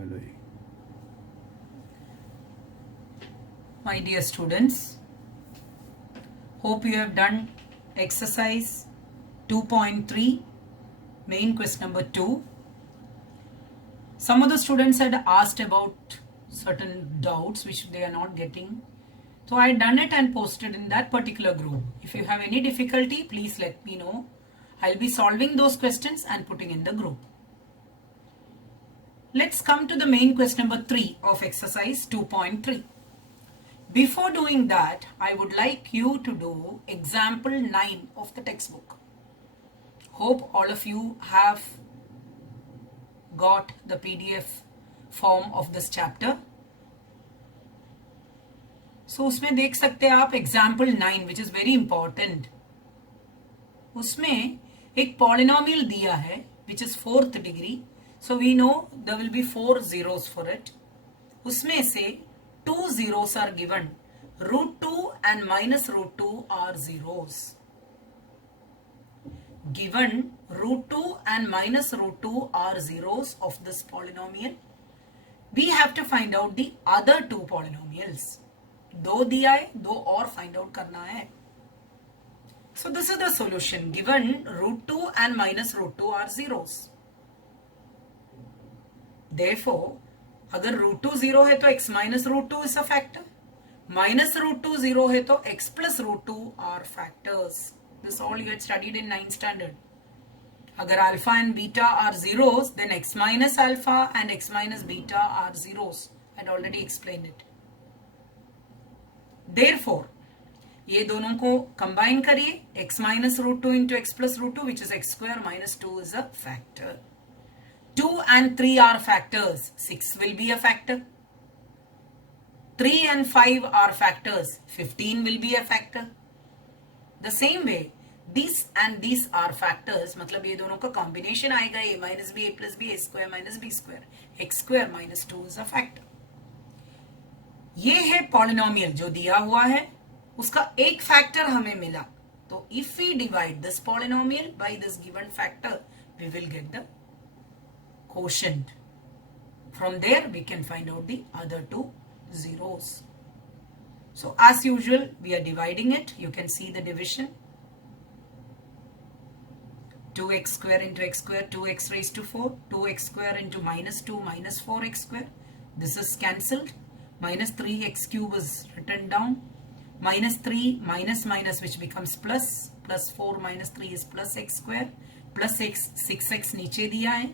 Hello. My dear students, hope you have done exercise 2.3, main question number 2. Some of the students had asked about certain doubts which they are not getting. So I had done it and posted in that particular group. If you have any difficulty, please let me know. I'll be solving those questions and putting in the group. Let's come to the main question number 3 of exercise 2.3. Before doing that, I would like you to do example 9 of the textbook. Hope all of you have got the PDF form of this chapter. So उसमें देख सकते हैं आप example 9 which is very important. उसमें एक polynomial दिया है which is 4th degree. So we know there will be 4 zeros for it. उसमें से 2 zeros are given. Root 2 and minus root 2 are zeros. Given root 2 and minus root 2 are zeros of this polynomial, we have to find out the other two polynomials. दो दिया है, दो और find out करना है. So this is the solution. Given root 2 and minus root 2 are zeros. Therefore, अगर root 2 0 है तो x minus root 2 is a factor. Minus root 2 0 है तो x plus root 2 are factors. This all you had studied in 9th standard. अगर alpha and beta are zeros, then x minus alpha and x minus beta are zeros. I had already explained it. Therefore, ये दोनों को combine करिए. X minus root 2 into x plus root 2, which is x square minus 2 is a factor. 2 and 3 are factors. 6 will be a factor. 3 and 5 are factors. 15 will be a factor. The same way, these and these are factors. मतलब ये दोनों का combination आएगा a minus b, a plus b, a square minus b square. x square minus 2 is a factor. ये है polynomial जो दिया हुआ है. उसका एक factor हमें मिला. तो if we divide this polynomial by this given factor, we will get the quotient. From there we can find out the other two zeros. So as usual we are dividing it. You can see the division. 2x square into x square, 2x raised to 4. 2x square into minus 2 minus 4x square. This is cancelled. Minus 3x cube is written down. Minus 3 minus minus which becomes plus. Plus 4 minus 3 is plus x square. Plus x 6x नीचे दिया है.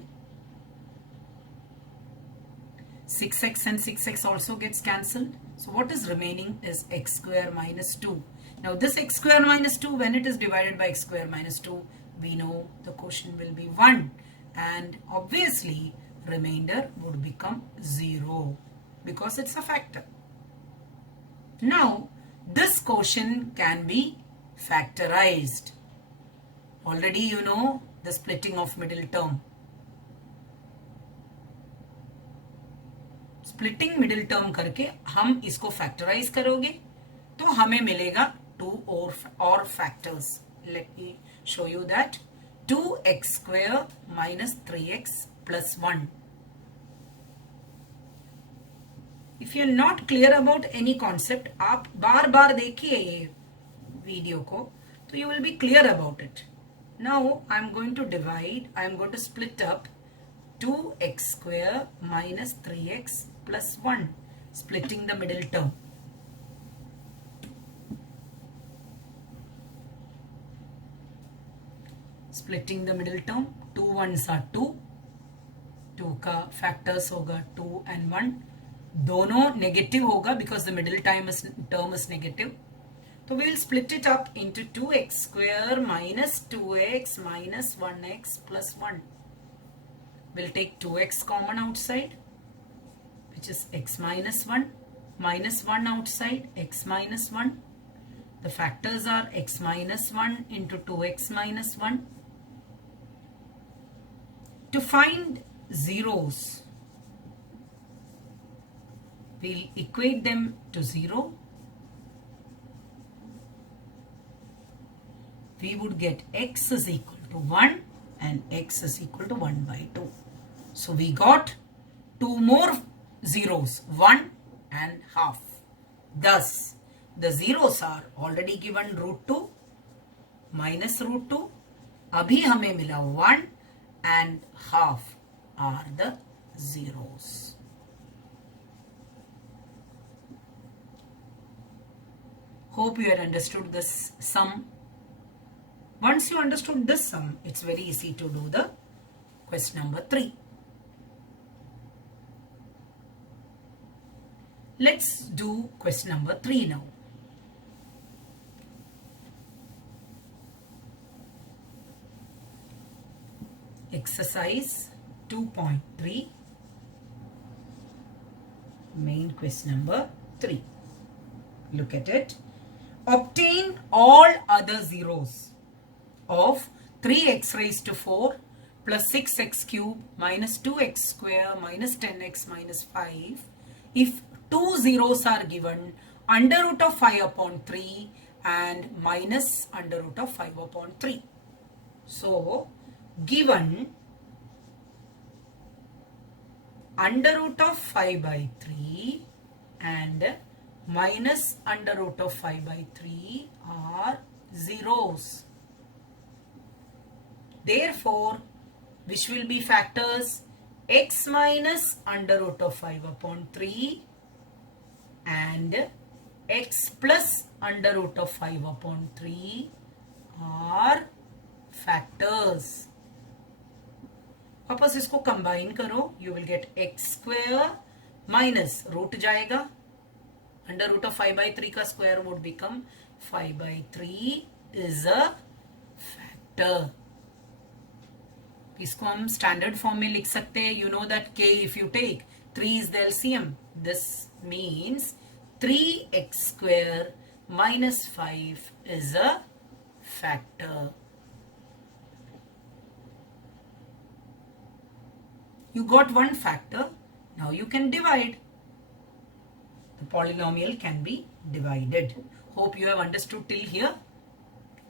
6x and 6x also gets cancelled. So what is remaining is x square minus 2. Now this x square minus 2, when it is divided by x square minus 2, we know the quotient will be 1. And obviously remainder would become 0 because it's a factor. Now this quotient can be factorized. Already you know the splitting of middle term. Splitting middle term करके हम इसको factorise करोगे तो हमें मिलेगा 2 और factors. Let me show you that. 2x square minus 3x plus 1. If you are not clear about any concept, आप बार बार देखिए ये वीडियो को तो you will be clear about it. Now I am going to divide, I am going to split up 2x square minus 3x plus 1, splitting the middle term. Splitting the middle term, 2 ones are 2. 2 का factors होगा 2 and 1. दोनों negative होगा because the middle term is negative. So we will split it up into 2x square minus 2x minus 1x plus 1. We'll take 2x common outside, which is x minus 1, minus 1 outside, x minus 1. The factors are x minus 1 into 2x minus 1. To find zeros, we'll equate them to 0. We would get x is equal to 1 and x is equal to 1 by 2. So we got two more zeros, 1 and half. Thus, the zeros are already given √2 minus √2. अभी हमें मिला 1 and half are the zeros. Hope you had understood this sum. Once you understood this sum, it's very easy to do the question number 3. Let's do question number 3 now. Exercise 2.3, main question number 3. Look at it. Obtain all other zeros of 3x raised to 4 plus 6x cube minus 2x square minus 10x minus 5 if two zeros are given under root of 5 upon 3 and minus under root of 5 upon 3. So, given under root of 5 by 3 and minus under root of 5 by 3 are zeros. Therefore, which will be factors? X minus under root of 5 upon 3 and x plus under root of 5 upon 3 are factors. वापस इसको combine करो, you will get x square minus root जाएगा, under root of 5 by 3 का square would become 5 by 3 is a factor. इसको हम standard form में लिख सकते हैं. You know that k if you take 3 is the LCM. This means 3x square minus 5 is a factor. You got one factor. Now you can divide. The polynomial can be divided. Hope you have understood till here.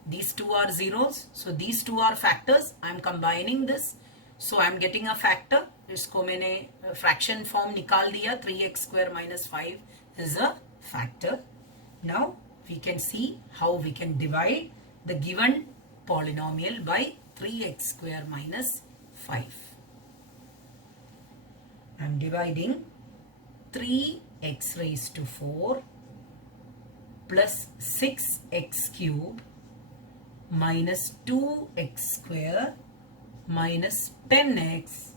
These two are zeros. So these two are factors. I am combining this. So I am getting a factor. इसको मैंने fraction form निकाल दिया. 3x square minus 5 is a factor. Now we can see how we can divide the given polynomial by 3x square minus 5. I am dividing 3x raised to 4 plus 6x cube minus 2x square minus 10x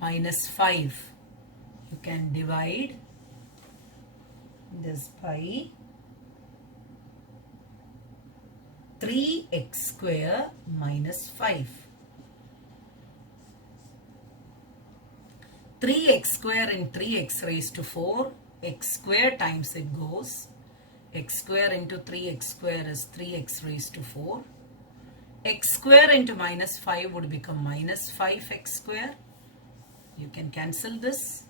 minus 5. You can divide this by 3x square minus 5. 3x square and 3x raised to 4, x square times it goes. X square into 3x square is 3x raised to 4. X square into minus 5 would become minus 5x square. You can cancel this.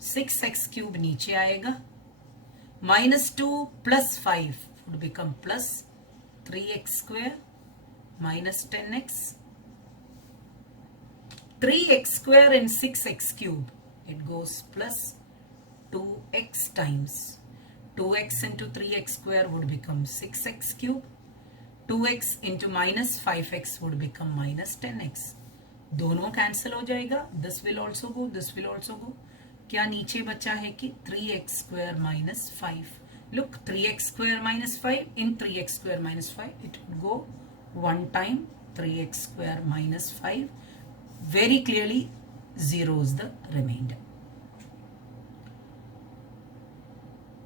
6x cube नीचे आएगा. Minus 2 plus 5 would become plus 3x square minus 10x. 3x square and 6x cube, it goes plus 2x times 2x into 3x square would become 6x cube. 2x into minus 5x would become minus 10x. दोनों cancel हो जाएगा. This will also go, this will also go. क्या नीचे बचा है कि 3x square minus 5. Look, 3x square minus 5 in 3x square minus 5. It would go one time 3x square minus 5. Very clearly 0 is the remainder.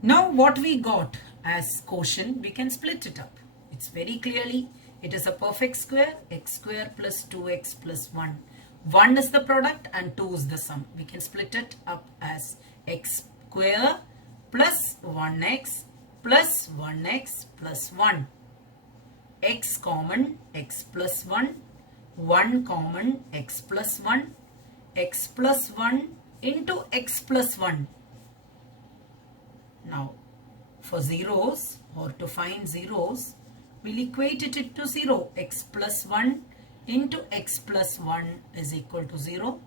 Now what we got as quotient, we can split it up. It's very clearly, it is a perfect square, x square plus 2x plus 1. 1 is the product and 2 is the sum. We can split it up as x square plus 1x plus 1x plus 1. X common, x plus 1. 1 common, x plus 1. X plus 1 into x plus 1. Now, for zeros or to find zeros, we'll equate it to 0. X plus 1 into x plus 1 is equal to 0.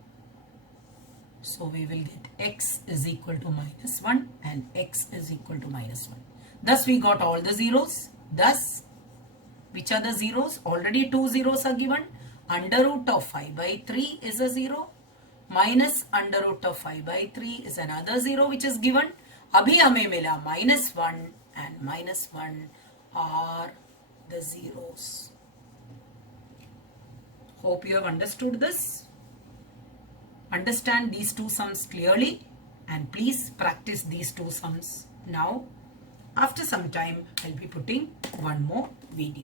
So we will get x is equal to minus 1 and x is equal to minus 1. Thus we got all the zeros. Thus, which are the zeros? Already 2 zeros are given. Under root of 5 by 3 is a 0. Minus under root of 5 by 3 is another 0 which is given. Abhi hame mila minus 1 and minus 1 are the zeros. Hope you have understood this. Understand these two sums clearly and please practice these two sums now. After some time, I'll be putting one more video.